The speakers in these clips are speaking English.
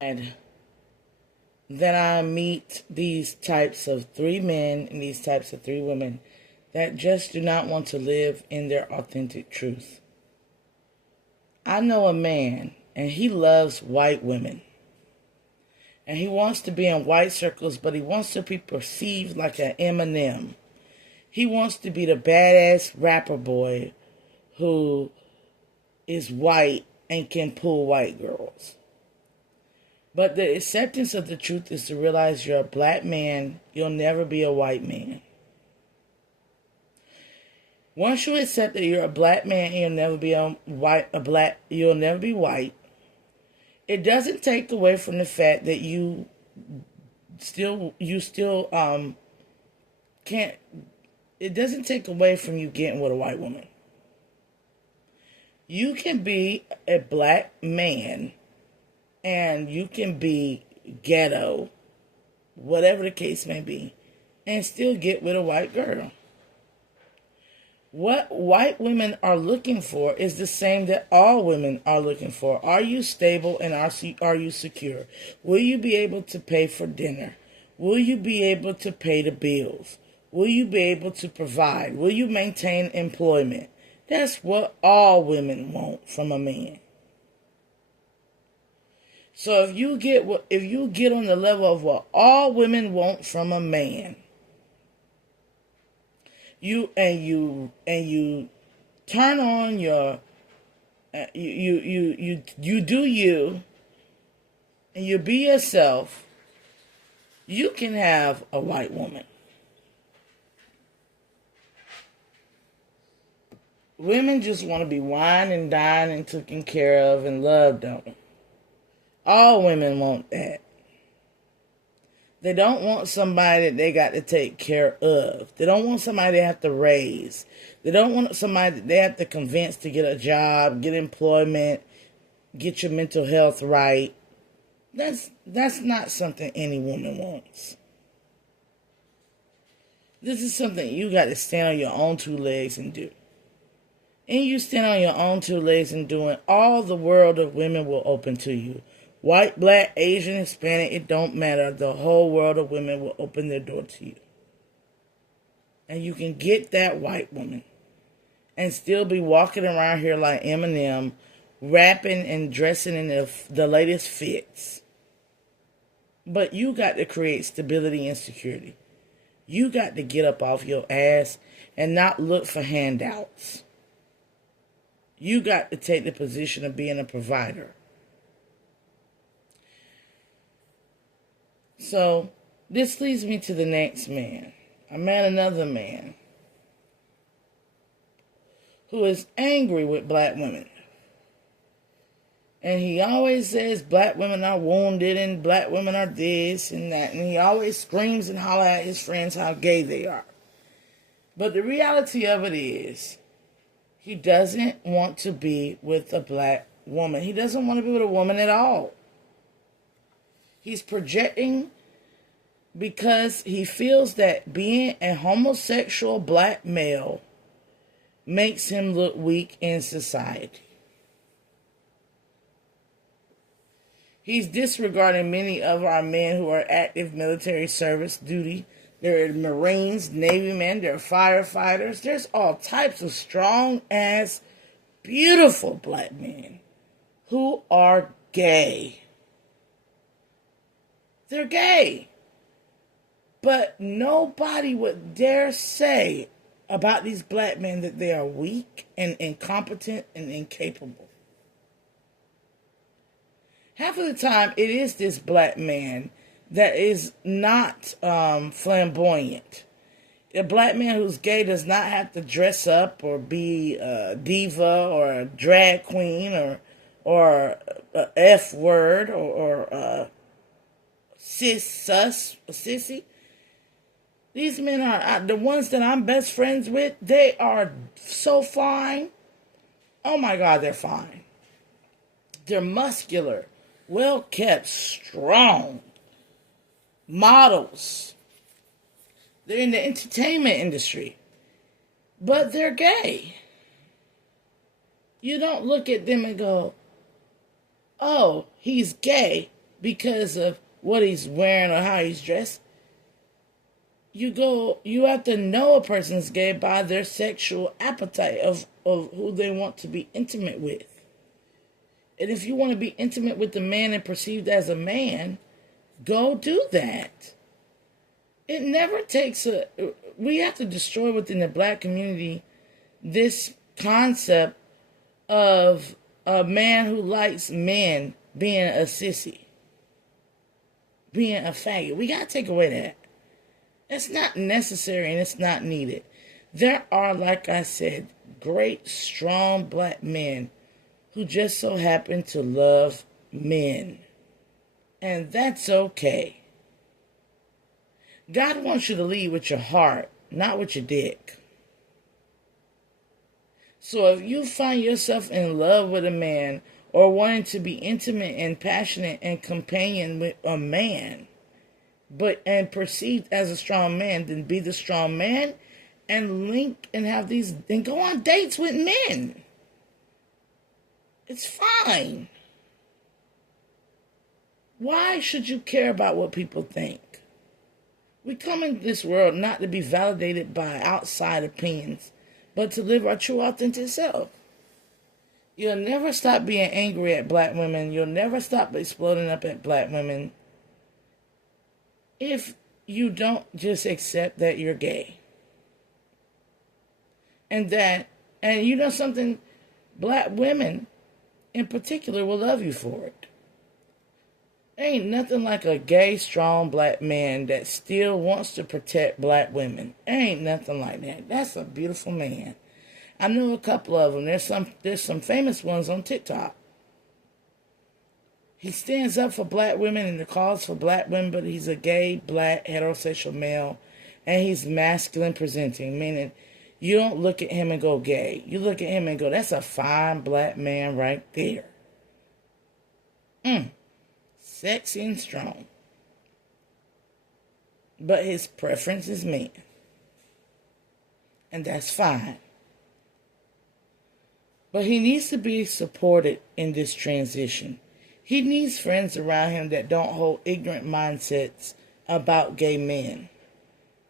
And then I meet these types of three men and these types of three women that just do not want to live in their authentic truth. I know a man, and he loves white women. And he wants to be in white circles, but he wants to be perceived like an Eminem. He wants to be the badass rapper boy who is white and can pull white girls. But the acceptance of the truth is to realize you're a black man, you'll never be a white man. Once you accept that you're a black man and you'll never be you'll never be white, it doesn't take away from the fact that you still can't, it doesn't take away from you getting with a white woman. You can be a black man and you can be ghetto, whatever the case may be, and still get with a white girl. What white women are looking for is the same that all women are looking for. Are you stable and are you secure? Will you be able to pay for dinner? Will you be able to pay the bills? Will you be able to provide? Will you maintain employment? That's what all women want from a man. So if you get on the level of what all women want from a man, you turn on your you do you, and you be yourself, you can have a white woman. Women just want to be wined and dined and taken care of and loved, don't they? All women want that. They don't want somebody that they got to take care of. They don't want somebody they have to raise. They don't want somebody that they have to convince to get a job, get employment, get your mental health right. That's not something any woman wants. This is something you got to stand on your own two legs and do. And you stand on your own two legs and do it, all the world of women will open to you. White, black, Asian, Hispanic, it don't matter. The whole world of women will open their door to you. And you can get that white woman and still be walking around here like Eminem, rapping and dressing in the latest fits. But you got to create stability and security. You got to get up off your ass and not look for handouts. You got to take the position of being a provider. So, this leads me to the next man. I met another man who is angry with black women. And he always says black women are wounded and black women are this and that. And he always screams and hollers at his friends how gay they are. But the reality of it is, he doesn't want to be with a black woman. He doesn't want to be with a woman at all. He's projecting because he feels that being a homosexual black male makes him look weak in society. He's disregarding many of our men who are active military service duty. There are Marines, Navy men, there are firefighters. There's all types of strong-ass, beautiful black men who are gay. They're gay. But nobody would dare say about these black men that they are weak and incompetent and incapable. Half of the time, it is this black man that is not flamboyant. A black man who's gay does not have to dress up or be a diva or a drag queen or a F word or a sissy. These men are the ones that I'm best friends with. They are so fine. Oh my God, they're fine. They're muscular, well kept, strong. Models. They're in the entertainment industry. But they're gay. You don't look at them and go, oh, he's gay. because of what he's wearing or how he's dressed. You have to know a person's gay by their sexual appetite of who they want to be intimate with. And if you want to be intimate with the man and perceived as a man, go do that. It never takes we have to destroy within the black community this concept of a man who likes men being a sissy, being a faggot. We got to take away that. It's not necessary and it's not needed. There are, like I said, great, strong black men who just so happen to love men. And that's okay. God wants you to lead with your heart, not with your dick. So if you find yourself in love with a man or wanting to be intimate and passionate and companion with a man, and perceived as a strong man, then be the strong man and link and have these, and go on dates with men. It's fine. Why should you care about what people think? We come into this world not to be validated by outside opinions, but to live our true authentic self. You'll never stop being angry at black women. You'll never stop exploding up at black women if you don't just accept that you're gay. And you know something, black women in particular will love you for it. Ain't nothing like a gay, strong black man that still wants to protect black women. Ain't nothing like that. That's a beautiful man. I know a couple of them. There's some famous ones on TikTok. He stands up for black women and the cause for black women, but he's a gay, black, heterosexual male, and he's masculine presenting, meaning you don't look at him and go gay. You look at him and go, that's a fine black man right there. Sexy and strong. But his preference is men. And that's fine. But he needs to be supported in this transition. He needs friends around him that don't hold ignorant mindsets about gay men.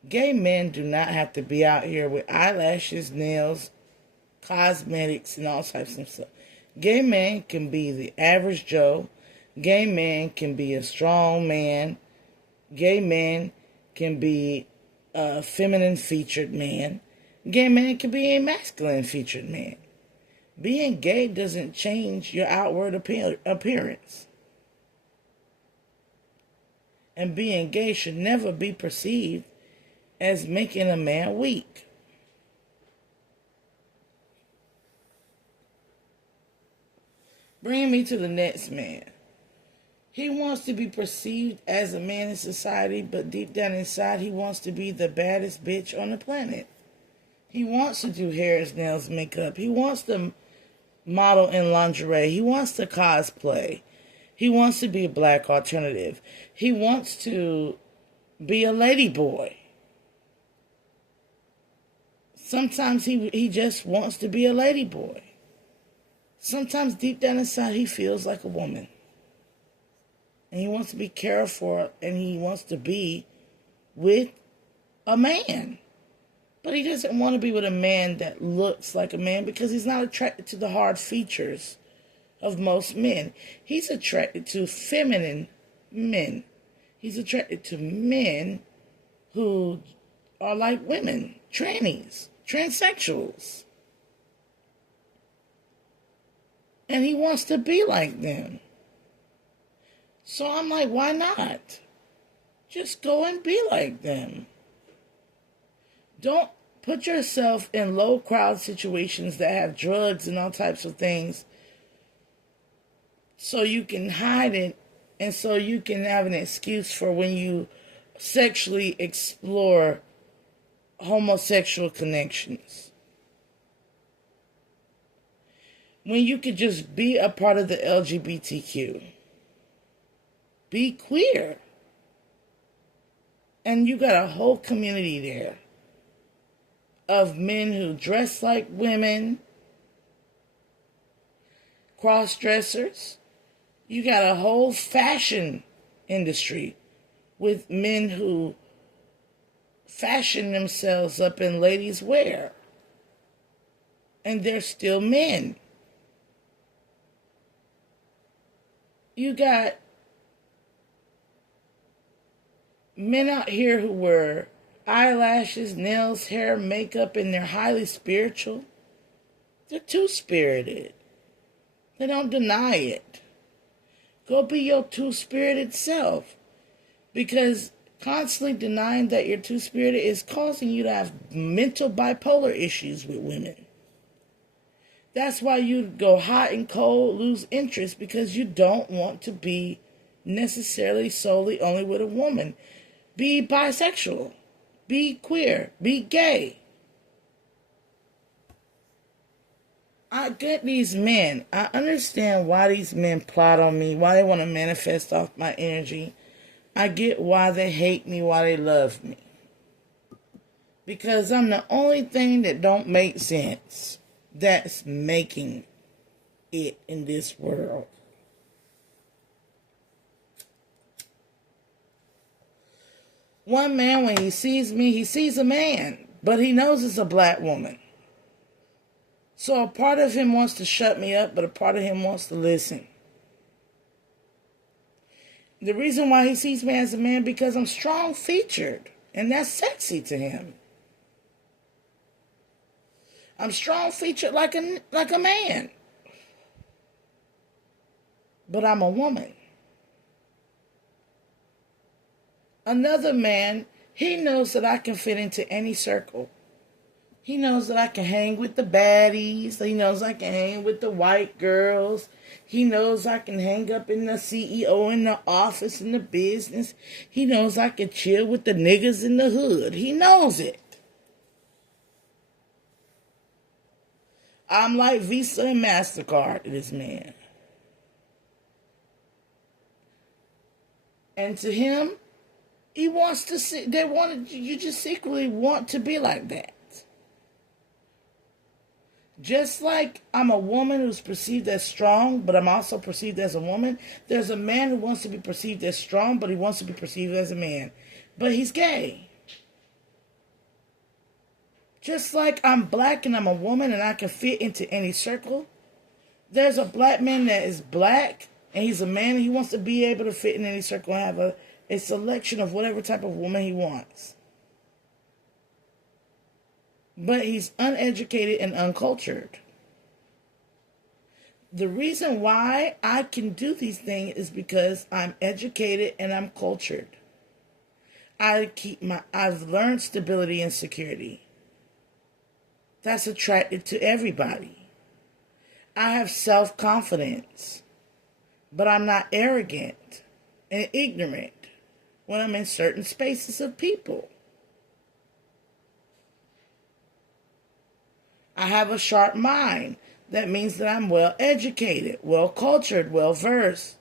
Gay men do not have to be out here with eyelashes, nails, cosmetics, and all types of stuff. Gay men can be the average Joe. Gay man can be a strong man. Gay man can be a feminine featured man. Gay man can be a masculine featured man. Being gay doesn't change your outward appearance. And being gay should never be perceived as making a man weak. Bring me to the next man. He wants to be perceived as a man in society, but deep down inside, he wants to be the baddest bitch on the planet. He wants to do hair, nails, makeup. He wants to model in lingerie. He wants to cosplay. He wants to be a black alternative. He wants to be a lady boy. Sometimes he just wants to be a lady boy. Sometimes deep down inside, he feels like a woman. And he wants to be cared for, and he wants to be with a man. But he doesn't want to be with a man that looks like a man because he's not attracted to the hard features of most men. He's attracted to feminine men. He's attracted to men who are like women, trannies, transsexuals. And he wants to be like them. So I'm like, why not? Just go and be like them. Don't put yourself in low crowd situations that have drugs and all types of things so you can hide it and so you can have an excuse for when you sexually explore homosexual connections. When you could just be a part of the LGBTQ. Be queer. And you got a whole community there of men who dress like women, cross-dressers, You got a whole fashion industry with men who fashion themselves up in ladies' wear. And they're still men. You got men out here who wear eyelashes, nails, hair, makeup, and they're highly spiritual. They're two-spirited. They don't deny it. Go be your two-spirited self. Because constantly denying that you're two-spirited is causing you to have mental bipolar issues with women. That's why you go hot and cold, lose interest, because you don't want to be necessarily solely only with a woman. Be bisexual. Be queer. Be gay. I get these men. I understand why these men plot on me, why they want to manifest off my energy. I get why they hate me, why they love me. Because I'm the only thing that don't make sense that's making it in this world. One man, when he sees me, he sees a man, but he knows it's a black woman. So a part of him wants to shut me up, but a part of him wants to listen. The reason why he sees me as a man, because I'm strong-featured, and that's sexy to him. I'm strong-featured like a man. But I'm a woman. Another man, he knows that I can fit into any circle. He knows that I can hang with the baddies. He knows I can hang with the white girls. He knows I can hang up in the CEO in the office in the business. He knows I can chill with the niggas in the hood. He knows it. I'm like Visa and MasterCard to this man. And to him, he wants to see, you just secretly want to be like that. Just like I'm a woman who's perceived as strong, but I'm also perceived as a woman, there's a man who wants to be perceived as strong, but he wants to be perceived as a man. But he's gay. Just like I'm black and I'm a woman and I can fit into any circle, there's a black man that is black and he's a man and he wants to be able to fit in any circle and have a selection of whatever type of woman he wants. But he's uneducated and uncultured. The reason why I can do these things is because I'm educated and I'm cultured. I've learned stability and security. That's attracted to everybody. I have self-confidence, but I'm not arrogant and ignorant when I'm in certain spaces of people. I have a sharp mind. That means that I'm well educated, well cultured, well versed.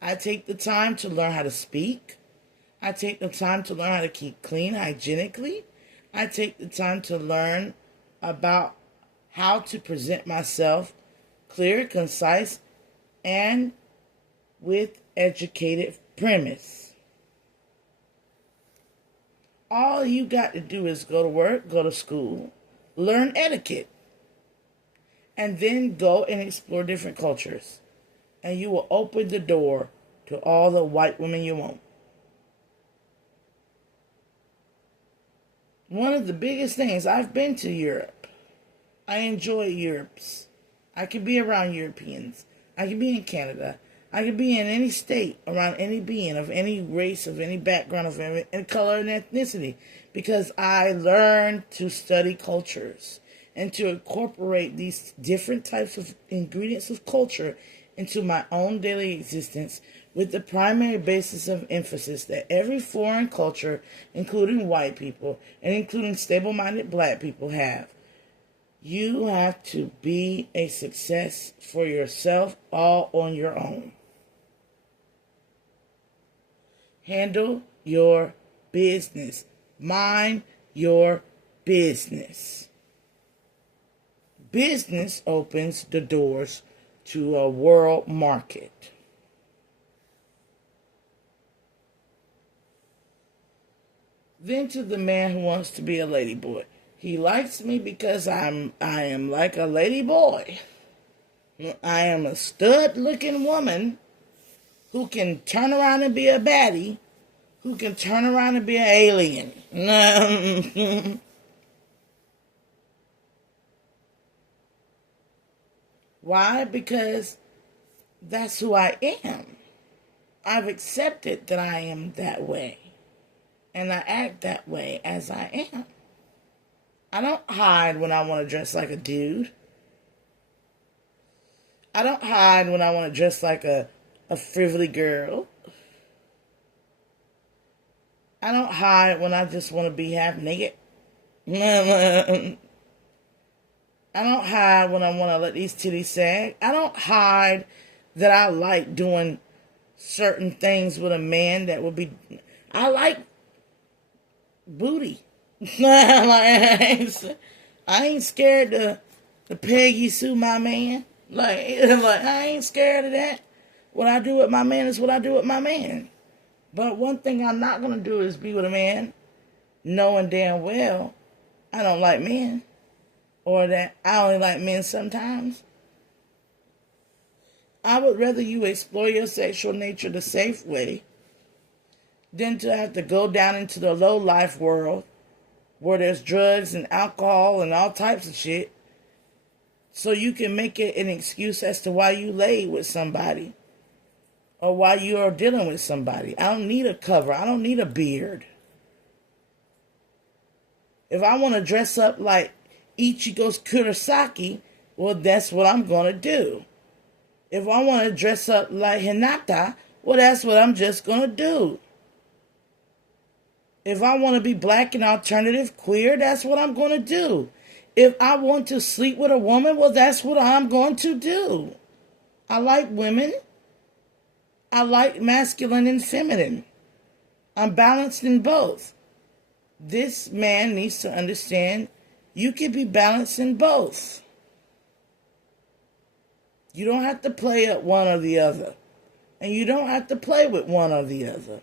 I take the time to learn how to speak. I take the time to learn how to keep clean hygienically. I take the time to learn about how to present myself clear, concise, and with educated premise. All you got to do is go to work, go to school, learn etiquette, and then go and explore different cultures. And you will open the door to all the white women you want. One of the biggest things, I've been to Europe. I enjoy Europe's. I can be around Europeans. I can be in Canada. I can be in any state, around any being, of any race, of any background, of any color and ethnicity. Because I learned to study cultures and to incorporate these different types of ingredients of culture into my own daily existence, with the primary basis of emphasis that every foreign culture, including white people and including stable-minded black people, have. You have to be a success for yourself, all on your own. Handle your business. Mind your business. Business opens the doors to a world market. Then to the man who wants to be a lady boy. He likes me because I am like a lady boy. I am a stud looking woman who can turn around and be a baddie, who can turn around and be an alien. Why? Because that's who I am. I've accepted that I am that way. And I act that way as I am. I don't hide when I want to dress like a dude. I don't hide when I want to dress like a frivolous girl. I don't hide when I just want to be half naked. I don't hide when I want to let these titties sag. I don't hide that I like doing certain things with a man that would be... I like booty. I ain't scared to Peggy Sue my man. Like I ain't scared of that. What I do with my man is what I do with my man. But one thing I'm not going to do is be with a man knowing damn well I don't like men. Or that I only like men sometimes. I would rather you explore your sexual nature the safe way than to have to go down into the low life world where there's drugs and alcohol and all types of shit, so you can make it an excuse as to why you lay with somebody or why you are dealing with somebody. I don't need a cover. I don't need a beard. If I want to dress up like Ichigo Kurosaki, well, that's what I'm going to do. If I want to dress up like Hinata, well, that's what I'm just going to do. If I want to be black and alternative queer, that's what I'm going to do. If I want to sleep with a woman, well, that's what I'm going to do. I like women. I like masculine and feminine. I'm balanced in both. This man needs to understand you can be balanced in both. You don't have to play at one or the other. And you don't have to play with one or the other.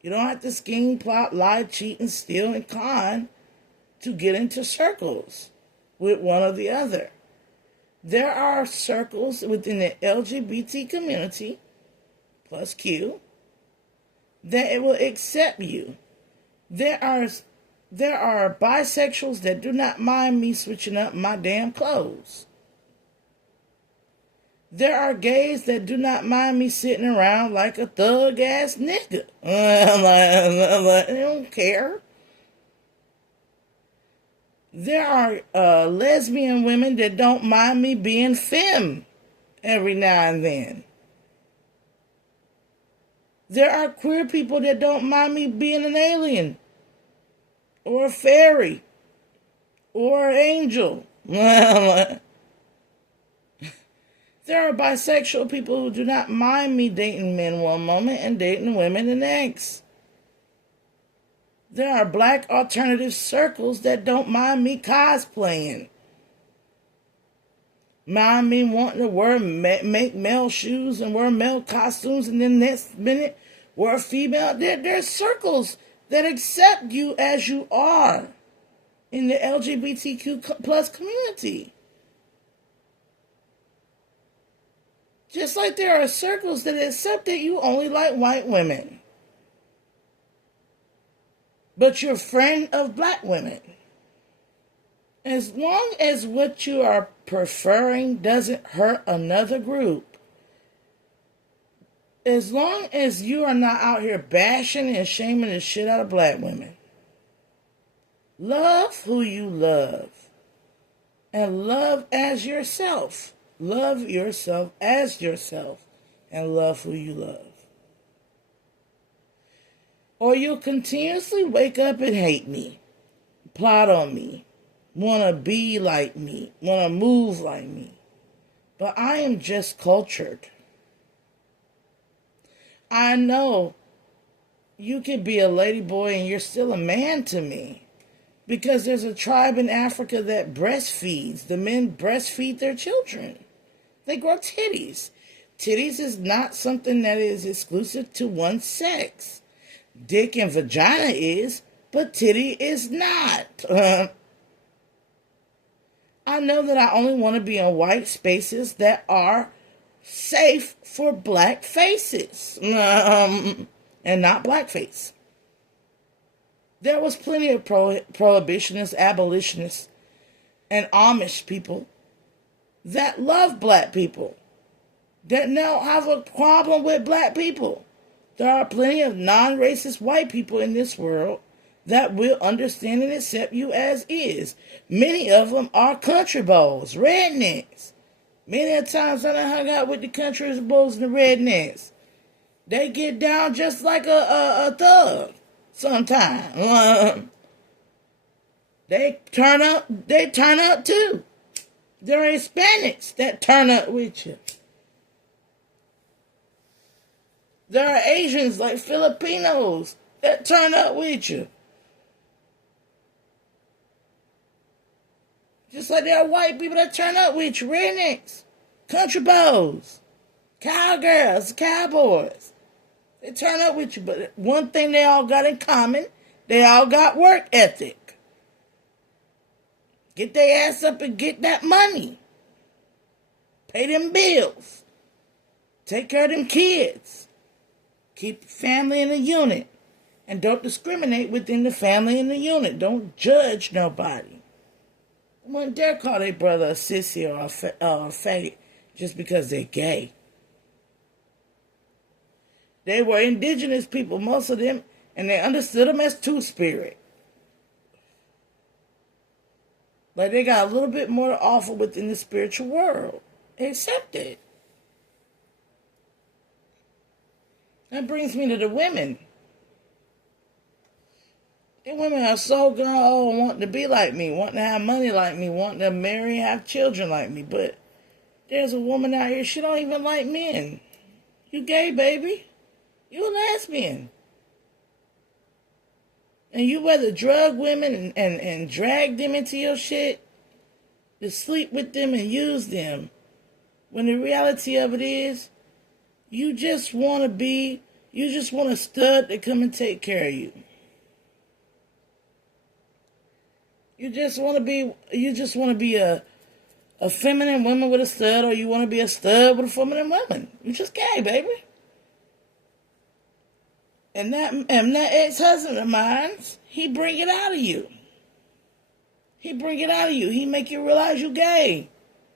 You don't have to scheme, plot, lie, cheat, and steal, and con to get into circles with one or the other. There are circles within the LGBT community, plus Q, that it will accept you. There are bisexuals that do not mind me switching up my damn clothes. There are gays that do not mind me sitting around like a thug-ass nigga. They don't care. There are lesbian women that don't mind me being femme every now and then. There are queer people that don't mind me being an alien or a fairy or an angel. There are bisexual people who do not mind me dating men one moment and dating women the next. There are black alternative circles that don't mind me cosplaying. Mind me wanting to make male shoes and wear male costumes, and then next minute wear female. There's circles that accept you as you are in the LGBTQ plus community. Just like there are circles that accept that you only like white women, but you're a friend of black women. As long as what you are preferring doesn't hurt another group, as long as you are not out here bashing and shaming the shit out of black women, love who you love and love as yourself. Love yourself as yourself and love who you love. Or you'll continuously wake up and hate me, plot on me, want to be like me, want to move like me. But I am just cultured. I know you could be a lady boy and you're still a man to me. Because there's a tribe in Africa that breastfeeds. The men breastfeed their children. They grow titties. Titties is not something that is exclusive to one sex. Dick and vagina is, but titty is not. I know that I only want to be in white spaces that are safe for black faces, and not blackface. There was plenty of prohibitionists, abolitionists, and Amish people that love black people, that now have a problem with black people. There are plenty of non-racist white people in this world that will understand and accept you as is. Many of them are country boys, rednecks. Many a times when I hung out with the country boys and the rednecks, they get down just like a thug sometimes. They turn up too. There are Hispanics that turn up with you. There are Asians like Filipinos that turn up with you. Just like there are white people that turn up with you. Rednecks, country boys, cowgirls, cowboys. They turn up with you. But one thing they all got in common, they all got work ethic. Get their ass up and get that money. Pay them bills. Take care of them kids. Keep the family in a unit. And don't discriminate within the family in the unit. Don't judge nobody. I wouldn't dare call their brother a sissy or a faggot just because they're gay. They were indigenous people, most of them, and they understood them as two-spirit. Like they got a little bit more to offer within the spiritual world. They accept it. That brings me to the women. The women are so gone, wanting to be like me, wanting to have money like me, wanting to marry and have children like me. But there's a woman out here, she don't even like men. You gay, baby. You a lesbian. And you rather drug women and drag them into your shit, to sleep with them and use them. When the reality of it is, you just want a stud to come and take care of you. You just want to be a feminine woman with a stud, or you want to be a stud with a feminine woman. You're just gay, baby. And that ex-husband of mine, he bring it out of you. He bring it out of you. He make you realize you're gay.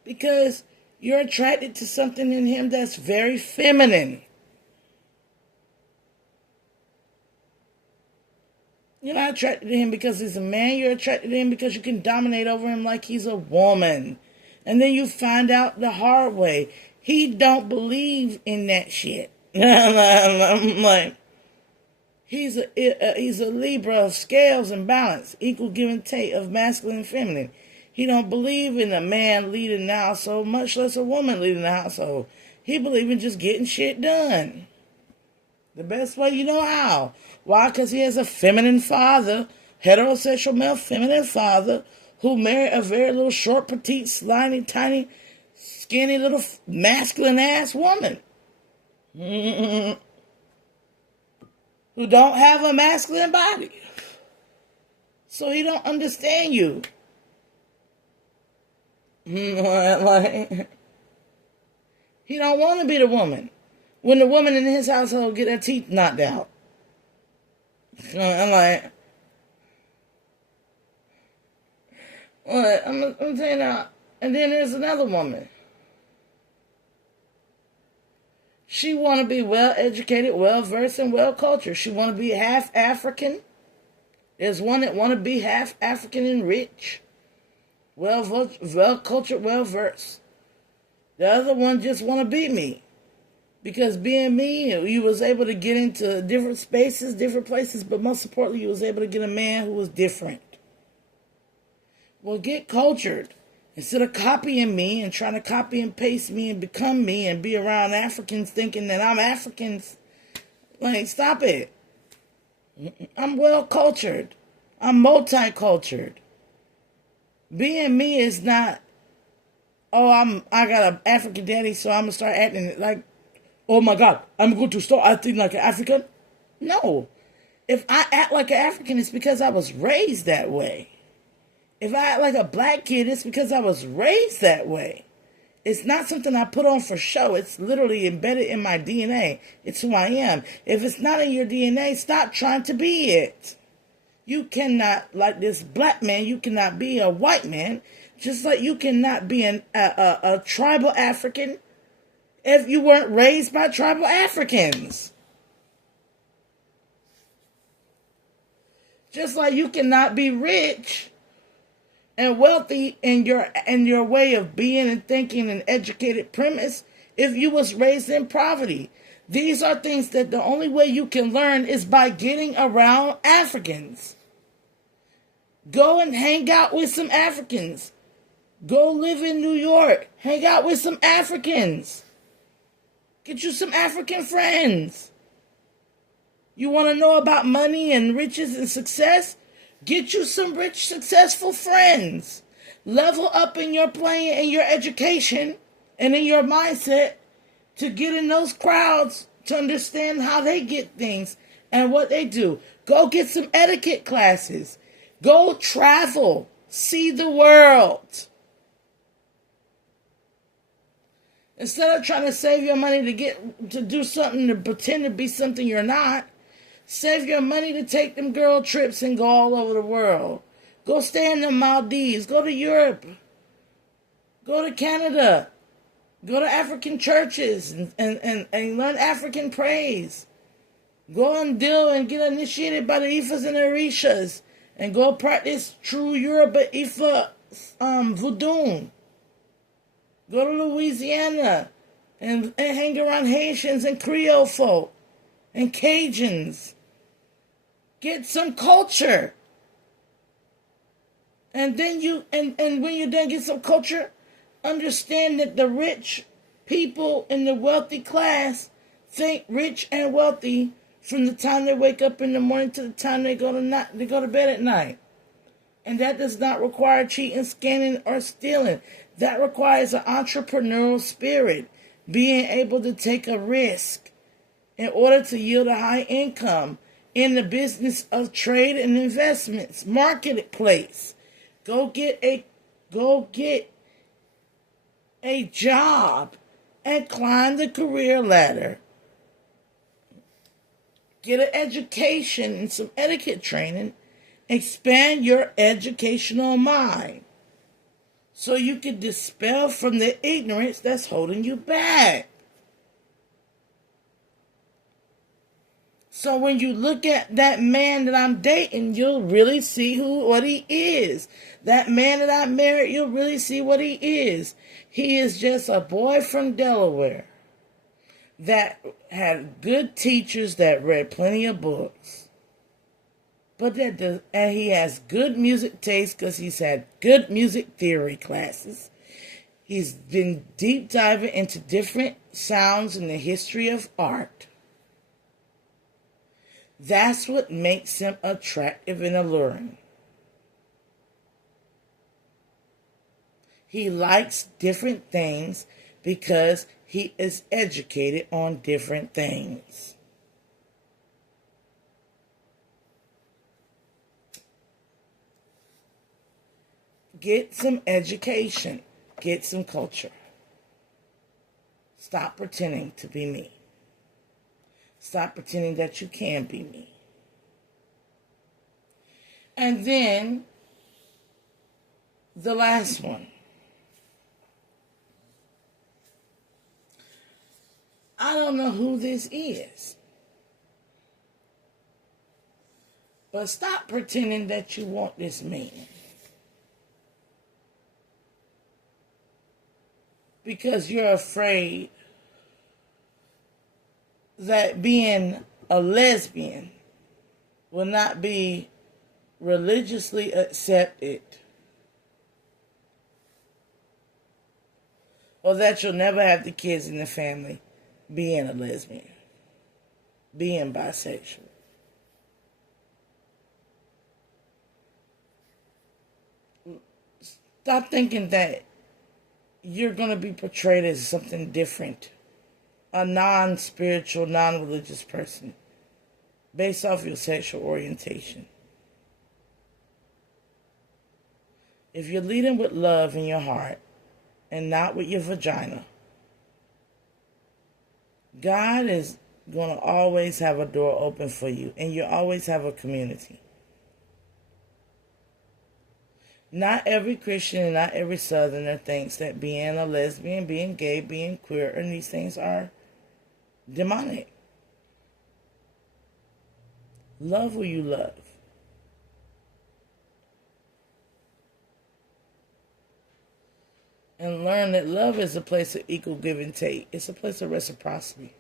Because you're attracted to something in him that's very feminine. You're not attracted to him because he's a man. You're attracted to him because you can dominate over him like he's a woman. And then you find out the hard way. He don't believe in that shit. I'm like, he's a Libra of scales and balance, equal give and take of masculine and feminine. He don't believe in a man leading the household, much less a woman leading the household. He believes in just getting shit done. The best way you know how. Why? Because he has a feminine father, heterosexual male feminine father, who married a very little short, petite, slimy, tiny, skinny little masculine ass woman. Who don't have a masculine body. So he don't understand you. Like, he don't want to be the woman. When the woman in his household get her teeth knocked out. I'm like, what? I'm saying now. And then there's another woman. She want to be well-educated, well-versed, and well-cultured. She want to be half African. There's one that want to be half African and rich. Well-cultured, well-versed. The other one just want to be me. Because being me, you was able to get into different spaces, different places, but most importantly, you was able to get a man who was different. Well, get cultured. Instead of copying me and trying to copy and paste me and become me and be around Africans thinking that I'm Africans, like, stop it. I'm well-cultured. I'm multicultural. Being me is not, I got an African daddy, so I'm going to start acting like, oh my God, I'm going to start acting like an African. No. If I act like an African, it's because I was raised that way. If I act like a black kid, it's because I was raised that way. It's not something I put on for show. It's literally embedded in my DNA. It's who I am. If it's not in your DNA, stop trying to be it. You cannot, like this black man, you cannot be a white man, just like you cannot be a tribal African if you weren't raised by tribal Africans. Just like you cannot be rich and wealthy in your way of being and thinking and educated premise if you was raised in poverty. These are things that the only way you can learn is by getting around Africans. Go and hang out with some Africans. Go live in New York. Hang out with some Africans. Get you some African friends. You want to know about money and riches and success? Get you some rich, successful friends. Level up in your playing and your education and in your mindset to get in those crowds to understand how they get things and what they do. Go get some etiquette classes. Go travel. See the world. Instead of trying to save your money to do something to pretend to be something you're not, save your money to take them girl trips and go all over the world. Go stay in the Maldives. Go to Europe. Go to Canada. Go to African churches and learn African praise. Go and deal and get initiated by the Ifas and the Orishas. And go practice true Yoruba Ifa voodoo. Go to Louisiana and hang around Haitians and Creole folk and Cajuns. Get some culture. And then and when you're done, get some culture, understand that the rich people in the wealthy class think rich and wealthy from the time they wake up in the morning to the time they go to bed at night. And that does not require cheating, scanning, or stealing. That requires an entrepreneurial spirit, being able to take a risk in order to yield a high income in the business of trade and investments, marketplace. Go get a job and climb the career ladder. Get an education and some etiquette training. Expand your educational mind so you can dispel from the ignorance that's holding you back. So when you look at that man that I'm dating, you'll really see what he is. That man that I married, you'll really see what he is. He is just a boy from Delaware that had good teachers that read plenty of books. And he has good music taste because he's had good music theory classes. He's been deep diving into different sounds in the history of art. That's what makes him attractive and alluring. He likes different things because he is educated on different things. Get some education. Get some culture. Stop pretending to be me. Stop pretending that you can be me. And then, the last one. I don't know who this is. But stop pretending that you want this man. Because you're afraid that being a lesbian will not be religiously accepted. Or that you'll never have the kids in the family being a lesbian, being bisexual. Stop thinking that you're going to be portrayed as something different, a non-spiritual, non-religious person. based off your sexual orientation. If you're leading with love in your heart and not with your vagina, God is going to always have a door open for you, and you always have a community. Not every Christian and not every Southerner thinks that being a lesbian, being gay, being queer, and these things are demonic. Love who you love. And learn that love is a place of equal give and take. It's a place of reciprocity.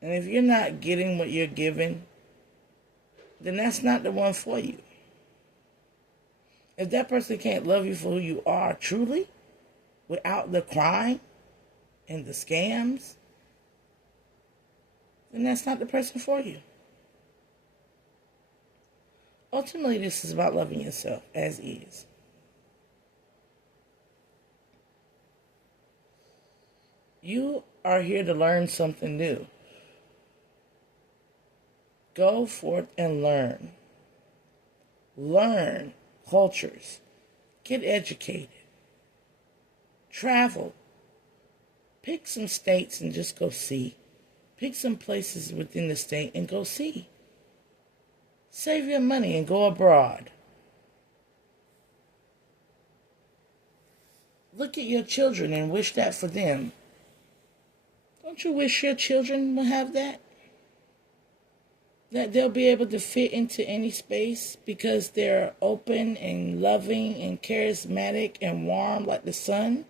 And if you're not getting what you're giving, then that's not the one for you. If that person can't love you for who you are truly, without the crime and the scams, then that's not the person for you. Ultimately, this is about loving yourself as is. You are here to learn something new. Go forth and learn. Learn cultures. Get educated. Travel. Pick some states and just go see. Pick some places within the state and go see. Save your money and go abroad. Look at your children and wish that for them. Don't you wish your children will have that? That they'll be able to fit into any space because they're open and loving and charismatic and warm like the sun?